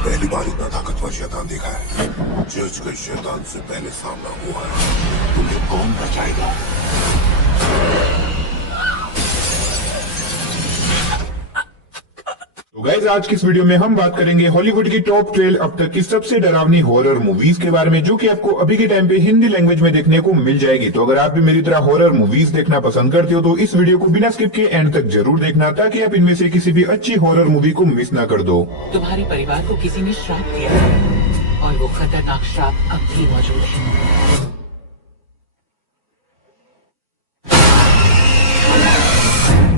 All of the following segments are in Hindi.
पहली बार इतना ताकतवर शैतान देखा है। चर्च के शैतान से पहले सामना हुआ है। तुम्हें कौन बचाएगा? तो गाइस, आज की इस वीडियो में हम बात करेंगे हॉलीवुड की टॉप 12 अब तक की सबसे डरावनी हॉरर मूवीज के बारे में, जो कि आपको अभी के टाइम पे हिंदी लैंग्वेज में देखने को मिल जाएगी। तो अगर आप भी मेरी तरह हॉरर मूवीज देखना पसंद करते हो तो इस वीडियो को बिना स्किप के एंड तक जरूर देखना, ताकि आप इनमें से किसी भी अच्छी हॉरर मूवी को मिस ना कर दो। तुम्हारे परिवार को किसी ने श्राप दिया है और वो खतरनाक श्राप अब भी मौजूद है।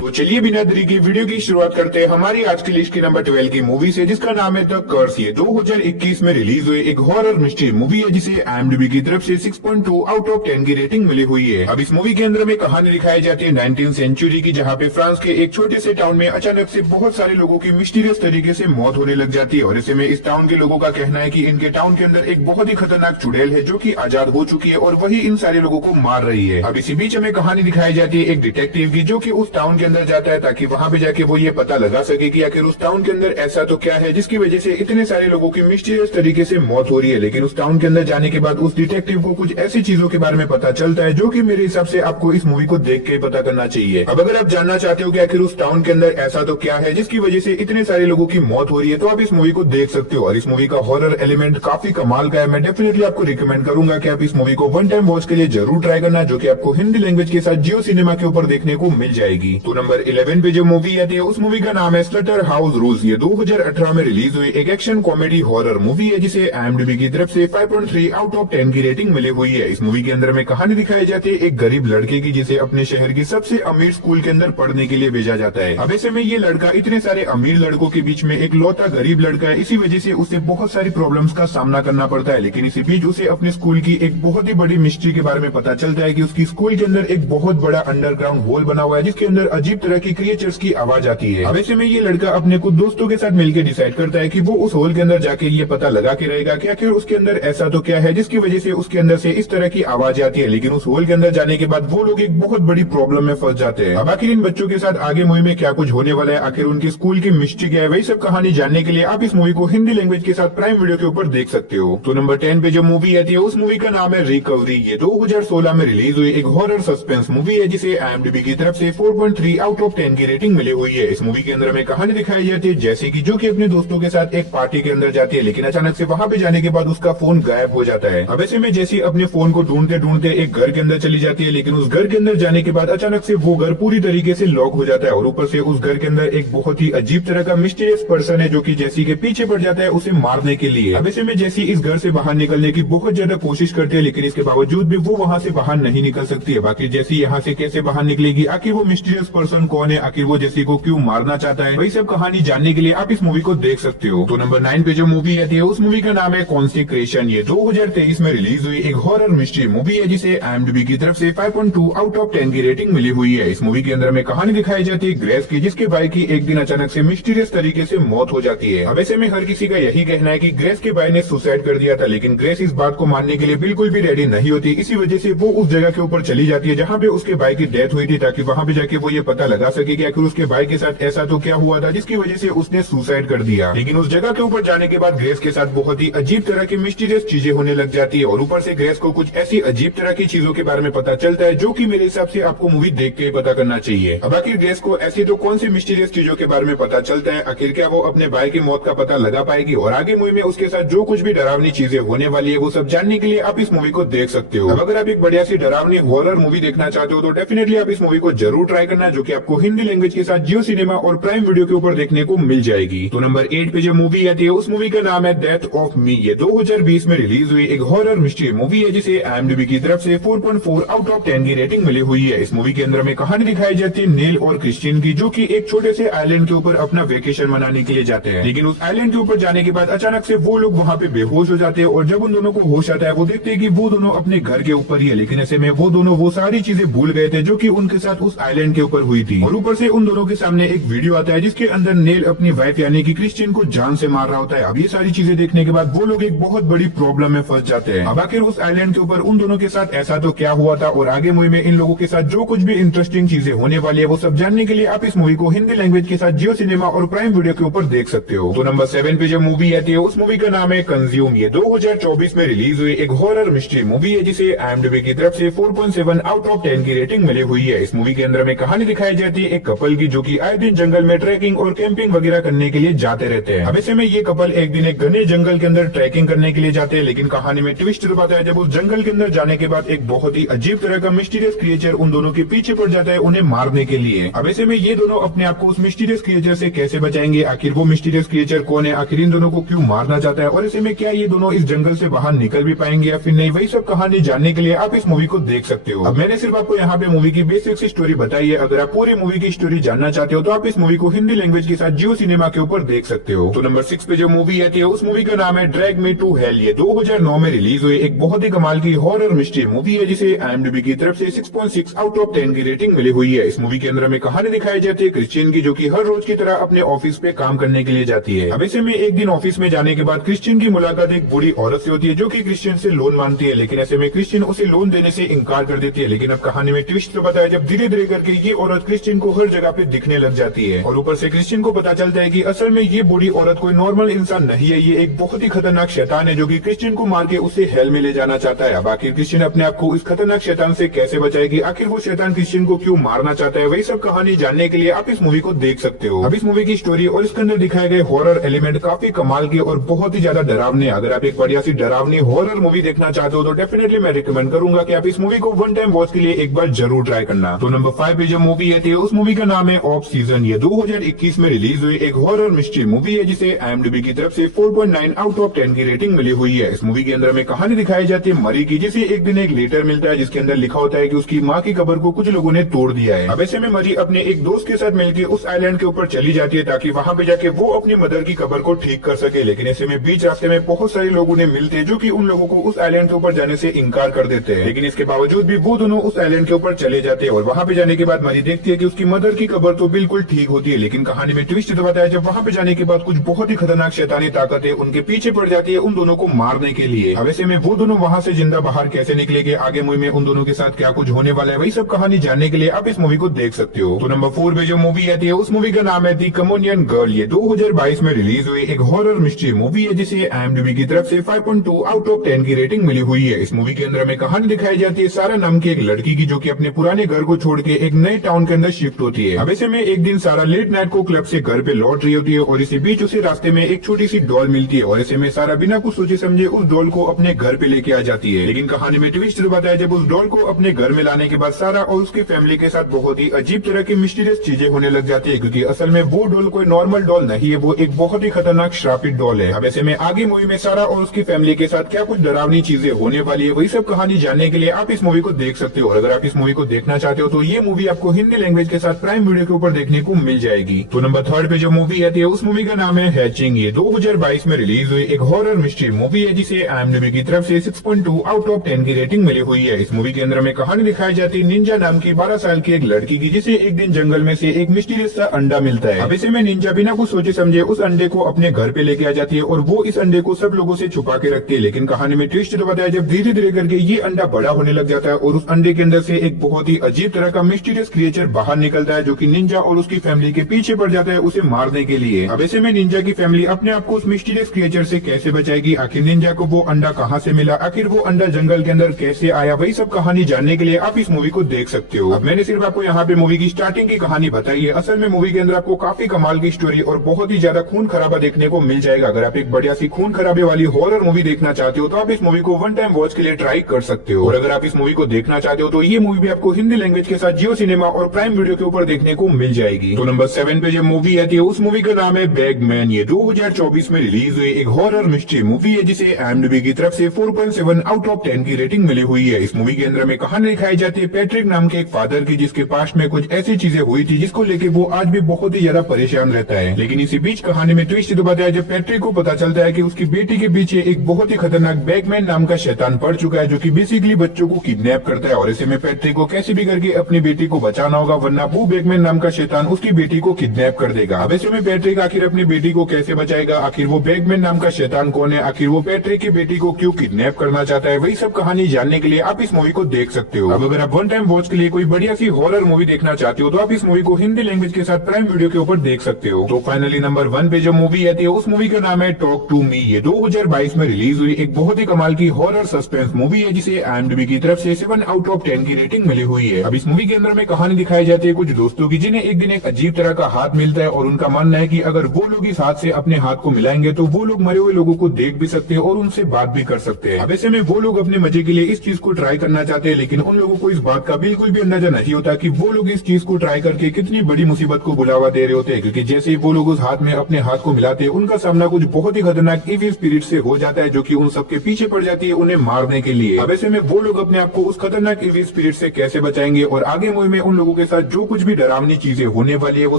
तो चलिए बिना देरी की वीडियो की शुरुआत करते हैं हमारी आज की लिस्ट की नंबर 12 की मूवी से, जिसका नाम है द कर्स। ये 2021 में रिलीज हुई एक हॉरर मिस्ट्री मूवी है, जिसे IMDb की तरफ से 6.2 आउट ऑफ 10 की रेटिंग मिली हुई है। अब इस मूवी के अंदर में कहानी दिखाई जाती है 19th सेंचुरी की, जहाँ पे फ्रांस के एक छोटे से टाउन में अचानक से बहुत सारे लोगों की मिस्टीरियस तरीके से मौत होने लग जाती है। और ऐसे में इस टाउन के लोगों का कहना है कि इनके टाउन के अंदर एक बहुत ही खतरनाक चुड़ैल है, जो कि आजाद हो चुकी है और वही इन सारे लोगों को मार रही है। अब इसी बीच हमें कहानी दिखाई जाती है एक डिटेक्टिव की, जो कि उस टाउन के अंदर जाता है ताकि वहां पे जाके वो ये पता लगा सके कि आखिर उस टाउन के अंदर ऐसा तो क्या है जिसकी वजह से इतने सारे लोगों की मिस्टीरियस तरीके से मौत हो रही है। लेकिन उस टाउन के अंदर जाने के बाद उस डिटेक्टिव को कुछ ऐसी चीजों के बारे में पता चलता है, जो कि मेरे हिसाब से आपको इस मूवी को देख के पता करना चाहिए। अब अगर आप जानना चाहते हो कि आखिर उस टाउन के अंदर ऐसा तो क्या है जिसकी वजह से इतने सारे लोगों की मौत हो रही है, तो आप इस मूवी को देख सकते हो। और इस मूवी का हॉरर एलिमेंट काफी कमाल का है। मैं डेफिनेटली आपको रिकमेंड करूंगा कि आप इस मूवी को वन टाइम वॉच के लिए जरूर ट्राई करना, जो कि आपको हिंदी लैंग्वेज के साथ जियो सिनेमा के ऊपर देखने को मिल जाएगी। तो नंबर 11 पे जो मूवी आती है उस मूवी का नाम है स्लटर हाउस रूल्स। ये 2018 में रिलीज हुई एक एक्शन कॉमेडी हॉरर मूवी है, जिसे IMDb की तरफ से 5.3 आउट ऑफ 10 की रेटिंग मिली हुई है। इस मूवी के अंदर में कहानी दिखाई जाती है एक गरीब लड़के की, जिसे अपने शहर की सबसे अमीर स्कूल के अंदर पढ़ने के लिए भेजा जाता है। अब ऐसे में ये लड़का इतने सारे अमीर लड़कों के बीच में एक लौता गरीब लड़का है, इसी वजह से उसे बहुत सारी प्रॉब्लम्स का सामना करना पड़ता है। लेकिन इसी बीच उसे अपने स्कूल की एक बहुत ही बड़ी मिस्ट्री के बारे में पता चलता है कि उसकी स्कूल के अंदर एक बहुत बड़ा अंडरग्राउंड होल बना हुआ है, जिसके अंदर अजीब तरह की क्रिएचर्स की आवाज आती है। अब ऐसे में ये लड़का अपने कुछ दोस्तों के साथ मिलकर डिसाइड करता है कि वो उस होल के अंदर जाके ये पता लगा के रहेगा कि आखिर उसके अंदर ऐसा तो क्या है जिसकी वजह से उसके अंदर से इस तरह की आवाज आती है। लेकिन उस होल के अंदर जाने के बाद वो लोग एक बहुत बड़ी प्रॉब्लम में फंस जाते हैं। अब आखिर इन बच्चों के साथ आगे मूवी में क्या कुछ होने वाला है, आखिर उनकी स्कूल की मिस्ट्री क्या है, वही सब कहानी जानने के लिए आप इस मूवी को हिंदी लैंग्वेज के साथ प्राइम वीडियो के ऊपर देख सकते हो। तो नंबर 10 पे जो मूवी आती है उस मूवी का नाम है रिकवरी। ये 2016 में रिलीज हुई एक हॉरर सस्पेंस मूवी है, जिसे IMDb की तरफ से 4.3 आउट ऑफ 10 की रेटिंग मिली हुई है। इस मूवी के अंदर में कहानी दिखाई जाती है जैसे कि जो कि अपने दोस्तों के साथ एक पार्टी के अंदर जाती है, लेकिन अचानक से वहां पे जाने के बाद उसका फोन गायब हो जाता है। अब ऐसे में जैसे अपने फोन को ढूंढते ढूंढते एक घर के अंदर चली जाती है, लेकिन उस घर के अंदर जाने के बाद अचानक से वो घर पूरी तरीके से लॉक हो जाता है। और ऊपर से उस घर के अंदर एक बहुत ही अजीब तरह का मिस्टीरियस पर्सन है, जो कि जैसी के पीछे पड़ जाता है उसे मारने के लिए। अब ऐसे में जैसी इस घर से बाहर निकलने की बहुत ज्यादा कोशिश करती है, लेकिन इसके बावजूद भी वो वहां से बाहर नहीं निकल सकती है। बाकी जैसी यहाँ से कैसे बाहर निकलेगी, आखिर वो मिस्टीरियस पर्सन कौन है, आखिर वो जैसी को क्यों मारना चाहता है, वही सब कहानी जानने के लिए आप इस मूवी को देख सकते हो। तो नंबर 9 पे जो मूवी आती है उस मूवी का नाम है कॉन्सेक्रेशन। ये 2023 में रिलीज हुई एक हॉरर मिस्ट्री मूवी है, जिसे IMDb की तरफ से 5.2 आउट ऑफ 10 की रेटिंग मिली हुई है। इस मूवी के अंदर में कहानी दिखाई जाती है ग्रेस की, जिसके भाई की एक दिन अचानक से मिस्टीरियस तरीके से मौत हो जाती है। अब ऐसे में हर किसी का यही कहना है कि ग्रेस के भाई ने सुसाइड कर दिया था, लेकिन ग्रेस इस बात को मानने के लिए बिल्कुल भी रेडी नहीं होती। इसी वजह से वो उस जगह के ऊपर चली जाती है जहाँ पे उसके भाई की डेथ हुई थी, ताकि वहाँ पे जाके वो ये पता लगा सके कि आखिर उसके भाई के साथ ऐसा तो क्या हुआ था जिसकी वजह से उसने सुसाइड कर दिया। लेकिन उस जगह के ऊपर जाने के बाद ग्रेस के साथ बहुत ही अजीब तरह की मिस्टीरियस चीजें होने लग जाती है, और ऊपर से ग्रेस को कुछ ऐसी अजीब तरह की चीजों के बारे में पता चलता है, जो कि मेरे हिसाब से आपको मूवी देख के पता करना चाहिए। अब आखिर ग्रेस को ऐसी तो कौन सी मिस्टीरियस चीजों के बारे में पता चलता है, आखिर क्या वो अपने भाई की मौत का पता लगा पाएगी, और आगे मूवी में उसके साथ जो कुछ भी डरावनी चीजें होने वाली है वो सब जानने के लिए आप इस मूवी को देख सकते हो। अब अगर आप एक बढ़िया सी डरावनी हॉरर मूवी देखना चाहते हो तो डेफिनेटली आप इस मूवी को जरूर ट्राई करना, जो कि आपको हिंदी लैंग्वेज के साथ जियो सिनेमा और प्राइम वीडियो के ऊपर देखने को मिल जाएगी। तो नंबर 8 पे जो मूवी आती है उस मूवी का नाम है डेथ ऑफ मी। ये 2020 में रिलीज हुई एक हॉरर मिस्ट्री मूवी है, जिसे IMDb की तरफ से 4.4 आउट ऑफ 10 की रेटिंग मिली हुई है। इस मूवी के अंदर में कहानी दिखाई जाती है नील और क्रिस्टिन की, जो कि एक छोटे से आइलैंड के ऊपर अपना वेकेशन मनाने के लिए जाते हैं। लेकिन उस आइलैंड के ऊपर जाने के बाद अचानक से वो लोग वहाँ पे बेहोश हो जाते हैं, और जब उन दोनों को होश आता है वो देखते हैं कि वो दोनों अपने घर के ऊपर ही है। लेकिन ऐसे में वो दोनों वो सारी चीजें भूल गए थे जो कि उनके साथ उस आइलैंड के ऊपर हुई थी। और ऊपर से उन दोनों के सामने एक वीडियो आता है जिसके अंदर नेल अपनी वाइफ यानी कि क्रिश्चियन को जान से मार रहा होता है। अब ये सारी चीजें देखने के बाद वो लोग एक बहुत बड़ी प्रॉब्लम में फंस जाते हैं। अब आखिर उस आइलैंड के ऊपर उन दोनों के साथ ऐसा तो क्या हुआ था और आगे मूवी में इन लोगों के साथ जो कुछ भी इंटरेस्टिंग चीजें होने वाली है वो सब जानने के लिए आप इस मूवी को हिंदी लैंग्वेज के साथ जियो सिनेमा और प्राइम वीडियो के ऊपर देख सकते हो। तो नंबर 7 पे जो मूवी आती है उस मूवी का नाम है कंज्यूम। ये 2024 में रिलीज हुई एक हॉरर मिस्ट्री मूवी है जिसे IMDb की तरफ से 4.7 आउट ऑफ 10 की रेटिंग मिली हुई है। इस मूवी के अंदर में कहानी दिखाई जाती है एक कपल की जो कि आए दिन जंगल में ट्रैकिंग और कैंपिंग वगैरह करने के लिए जाते रहते हैं। अब ऐसे में ये कपल एक दिन एक घने जंगल के अंदर ट्रैकिंग करने के लिए जाते हैं, लेकिन कहानी में ट्विस्ट आता है जब उस जंगल के अंदर जाने के बाद एक बहुत ही अजीब तरह का मिस्टीरियस क्रिएचर उन दोनों के पीछे पड़ जाता है उन्हें मारने के लिए। अब ऐसे में ये दोनों अपने आप को उस मिस्टीरियस क्रिएचर से कैसे बचाएंगे, आखिर वो मिस्टीरियस क्रिएचर कौन है, आखिर इन दोनों को क्यों मारना चाहता है और ऐसे में क्या ये दोनों इस जंगल से बाहर निकल भी पाएंगे या फिर नहीं, वही सब कहानी जानने के लिए आप इस मूवी को देख सकते हो। अब मैंने सिर्फ आपको यहाँ पे मूवी की बेसिक सी स्टोरी बताई है। अगर आप पूरी मूवी की स्टोरी जानना चाहते हो तो आप इस मूवी को हिंदी लैंग्वेज के साथ जियो सिनेमा के ऊपर देख सकते हो। तो नंबर 6 पे जो मूवी आती है उस मूवी का नाम है ड्रैग मी टू हेल। ये 2009 में रिलीज हुई एक बहुत ही कमाल की हॉरर मिस्ट्री मूवी है जिसे IMDb की तरफ से 6.6 आउट ऑफ 10 की रेटिंग मिली हुई है। इस मूवी के अंदर में कहानी दिखाई जाती है क्रिश्चियन की जो कि हर रोज की तरह अपने ऑफिस पे काम करने के लिए जाती है। अब ऐसे में एक दिन ऑफिस में जाने के बाद क्रिश्चियन की मुलाकात एक बूढ़ी औरत से होती है जो कि क्रिश्चियन से लोन मांगती है, लेकिन ऐसे में क्रिश्चियन उसे लोन देने से इनकार कर देती है। लेकिन अब कहानी में ट्विस्ट तो बताया जब धीरे धीरे करके ये औरत क्रिश्चियन को हर जगह पे दिखने लग जाती है और ऊपर से क्रिश्चियन को पता चलता है कि असल में ये बूढ़ी औरत कोई नॉर्मल इंसान नहीं है, ये एक बहुत ही खतरनाक शैतान है जो कि क्रिश्चियन को मार के उसे हेल में ले जाना चाहता है। अब आखिर क्रिश्चियन अपने आप को इस खतरनाक शैतान से कैसे बचाएगी, आखिर वो शैतान क्रिश्चियन को क्यों मारना चाहता है, वही सब कहानी जानने के लिए आप इस मूवी को देख सकते हो। अब इस मूवी की स्टोरी और इसके अंदर दिखाए गए हॉरर एलिमेंट काफी कमाल के और बहुत ही ज्यादा डरावने। अगर आप एक बढ़िया सी डरावनी हॉरर मूवी देखना चाहते हो तो डेफिनेटली मैं रिकमेंड करूंगा कि आप इस मूवी को वन टाइम वॉच के लिए एक बार जरूर ट्राई करना। तो नंबर 5 पे जो मूवी आती है उस मूवी का नाम है ऑफ सीजन। ये 2021 में रिलीज हुई एक हॉरर मिस्ट्री मूवी है जिसे IMDb की तरफ से 4.9 आउट ऑफ 10 की रेटिंग मिली हुई है। इस मूवी के अंदर में कहानी दिखाई जाती है मरी की, जिसे एक दिन एक लेटर मिलता है जिसके अंदर लिखा होता है कि उसकी माँ की कब्र को कुछ लोगों ने तोड़ दिया है। अब ऐसे में मरी अपने एक दोस्त के साथ मिलकर उस आइलैंड के ऊपर चली जाती है ताकि वहाँ पे जाके वो अपनी मदर की कब्र को ठीक कर सके, लेकिन ऐसे में बीच रास्ते में बहुत सारे लोग उन्हें मिलते हैं जो कि उन लोगों को उस आइलैंड के ऊपर जाने से इनकार कर देते हैं। लेकिन इसके बावजूद भी वो दोनों उस आइलैंड के ऊपर चले जाते हैं और वहाँ पे जाने के बाद मरी देखती है कि उसकी मदर की कब्र तो बिल्कुल ठीक होती है, लेकिन कहानी में ट्विस्ट बताता है जब वहाँ पे जाने के बाद कुछ बहुत ही खतरनाक शैतानी ताकतें उनके पीछे पड़ जाती है उन दोनों को मारने के लिए। अब ऐसे में वो दोनों वहाँ से जिंदा बाहर कैसे निकलेंगे, आगे मूवी में उन दोनों के साथ क्या कुछ होने वाला है, वही सब कहानी जानने के लिए आप इस मूवी को देख सकते हो। तो नंबर 4 पे जो मूवी आती है उस मूवी का नाम है दी कम्युनियन गर्ल। ये 2022 में रिलीज हुई एक हॉरर मिस्ट्री मूवी है जिसे IMDb की तरफ से 5.2 आउट ऑफ 10 की रेटिंग मिली हुई है। इस मूवी के अंदर में कहानी दिखाई जाती है सारा नाम की एक लड़की की जो कि अपने पुराने घर को छोड़ के एक नए टाउन के अंदर शिफ्ट होती है। अब ऐसे में एक दिन सारा लेट नाइट को क्लब से घर पे लौट रही होती है और इसी बीच उसे रास्ते में एक छोटी सी डॉल मिलती है और ऐसे में सारा बिना कुछ सोचे समझे उस डॉल को अपने घर पे लेके आ जाती है। लेकिन कहानी में ट्विस्ट बताया है जब उस डॉल को अपने घर में लाने के बाद सारा और उसकी फैमिली के साथ बहुत ही अजीब तरह की मिस्टीरियस चीजें होने लग जाती है, क्योंकि असल में वो डॉल कोई नॉर्मल डॉल नहीं है, वो एक बहुत ही खतरनाक श्रापित डॉल है। अब ऐसे में आगे मूवी में सारा और उसकी फैमिली के साथ क्या कुछ डरावनी चीजें होने वाली है, वही सब कहानी जानने के लिए आप इस मूवी को देख सकते हो। और अगर आप इस मूवी को देखना चाहते हो तो ये मूवी आपको हिंदी लैंग्वेज के साथ प्राइम वीडियो के ऊपर देखने को मिल जाएगी। तो नंबर 3 पे जो मूवी आती है उस मूवी का नाम है हैचिंग। ये 2022 में रिलीज हुई एक हॉरर मिस्ट्री मूवी है जिसे IMDb की तरफ से 6.2 आउट ऑफ 10 की रेटिंग मिली हुई है। इस मूवी के अंदर में कहानी दिखाई जाती है निंजा नाम की 12 साल की एक लड़की की, जिसे एक दिन जंगल में से एक मिस्टीरियस सा अंडा मिलता है। अब इसे में निंजा बिना कुछ सोचे समझे उस अंडे को अपने घर पे लेके आ जाती है और वो इस अंडे को सब लोगों से छुपा के रखती है। लेकिन कहानी में ट्विस्ट तो बताया जब धीरे धीरे करके ये अंडा बड़ा होने लग जाता है और उस अंडे के अंदर से एक बहुत ही अजीब तरह का मिस्टीरियस क्रिएचर बाहर निकलता है जो कि निंजा और उसकी फैमिली के पीछे पड़ जाता है उसे मारने के लिए। अब ऐसे में निंजा की फैमिली अपने आप को उस मिस्टीरियस क्रिएचर से कैसे बचाएगी, आखिर निंजा को वो अंडा कहाँ से मिला, आखिर वो अंडा जंगल के अंदर कैसे आया, वही सब कहानी जानने के लिए आप इस मूवी को देख सकते हो। अब मैंने सिर्फ आपको यहाँ पे मूवी की स्टार्टिंग की कहानी बताई है, असल में मूवी के अंदर आपको काफी कमाल की स्टोरी और बहुत ही ज्यादा खून खराबा देखने को मिल जाएगा। अगर आप एक बढ़िया सी खून खराबे वाली हॉरर मूवी देखना चाहते हो तो आप इस मूवी को वन टाइम वॉच के लिए ट्राई कर सकते हो। और अगर आप इस मूवी को देखना चाहते हो तो ये मूवी भी आपको हिंदी लैंग्वेज के साथ जियो सिनेमा और प्राइम वीडियो के ऊपर देखने को मिल जाएगी। तो नंबर 7 पे जो मूवी आती है उस मूवी का नाम है बैगमैन। ये 2024 में रिलीज हुई एक हॉरर मिस्ट्री मूवी है जिसे IMDb की तरफ से 4.7 आउट ऑफ 10 की रेटिंग मिली हुई है। इस मूवी के अंदर में कहानी दिखाई जाती है पैट्रिक नाम के एक फादर की, जिसके पास में कुछ ऐसी चीजें हुई थी जिसको लेके वो आज भी बहुत ही ज्यादा परेशान रहता है। लेकिन इसी बीच कहानी में ट्विस्ट तो बताया जब पैट्रिक को पता चलता है कि उसकी बेटी के पीछे एक बहुत ही खतरनाक बैगमैन नाम का शैतान पड़ चुका है जो कि बेसिकली बच्चों को किडनैप करता है और ऐसे में पैट्रिक को कैसे भी करके अपनी बेटी को बचाना होगा वरना वो बैकमैन नाम का शैतान उसकी बेटी को किडनैप कर देगा। अब ऐसे में पैट्रिक आखिर अपनी बेटी को कैसे बचाएगा, आखिर वो बैकमैन नाम का शैतान कौन है, आखिर वो पैट्रिक की बेटी को क्यों किडनैप करना चाहता है, वही सब कहानी जानने के लिए आप इस मूवी को देख सकते हो। अब अगर आप वन टाइम वॉच के लिए कोई बढ़िया सी हॉरर मूवी देखना चाहते हो तो आप इस मूवी को हिंदी लैंग्वेज के साथ प्राइम वीडियो के ऊपर देख सकते हो। तो फाइनली नंबर 1 पे जो मूवी आती है उस मूवी का नाम है टॉक टू मी। ये 2022 में रिलीज हुई एक बहुत ही कमाल की हॉरर सस्पेंस मूवी है जिसे IMDb की तरफ से 7 आउट ऑफ 10 की रेटिंग मिली हुई है। अब इस मूवी के अंदर में कहानी दिखाई जाती है कुछ दोस्तों की जिन्हें एक दिन एक अजीब तरह का हाथ मिलता है और उनका मानना है कि अगर वो लोग इस हाथ से अपने हाथ को मिलाएंगे तो वो लोग मरे हुए लोगों को देख भी सकते हैं और उनसे बात भी कर सकते हैं। अब ऐसे में वो लोग अपने मजे के लिए इस चीज को ट्राई करना चाहते हैं, लेकिन उन लोगों को इस बात का बिल्कुल भी अंदाजा नहीं होता कि वो लोग इस चीज को ट्राई करके कितनी बड़ी मुसीबत को बुलावा दे रहे होते हैं, क्योंकि जैसे ही वो लोग उस हाथ में अपने हाथ को मिलाते हैं उनका सामना कुछ बहुत ही खतरनाक इविल स्पिरिट से हो जाता है जो कि उन सबके पीछे पड़ जाती है उन्हें मारने के लिए। अब ऐसे में वो लोग अपने आप को उस खतरनाक इविल स्पिरिट से कैसे बचाएंगे और आगे मूवी में उन लोगों के साथ जो कुछ भी डरावनी चीजें होने वाली है वो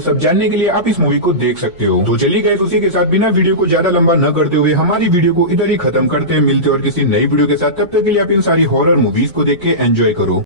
सब जानने के लिए आप इस मूवी को देख सकते हो। तो चलिए गाइस, उसी के साथ बिना वीडियो को ज्यादा लंबा न करते हुए हमारी वीडियो को इधर ही खत्म करते हैं। मिलते हैं और किसी नई वीडियो के साथ, तब तक के लिए आप इन सारी हॉरर मूवीज को देख के एंजॉय करो।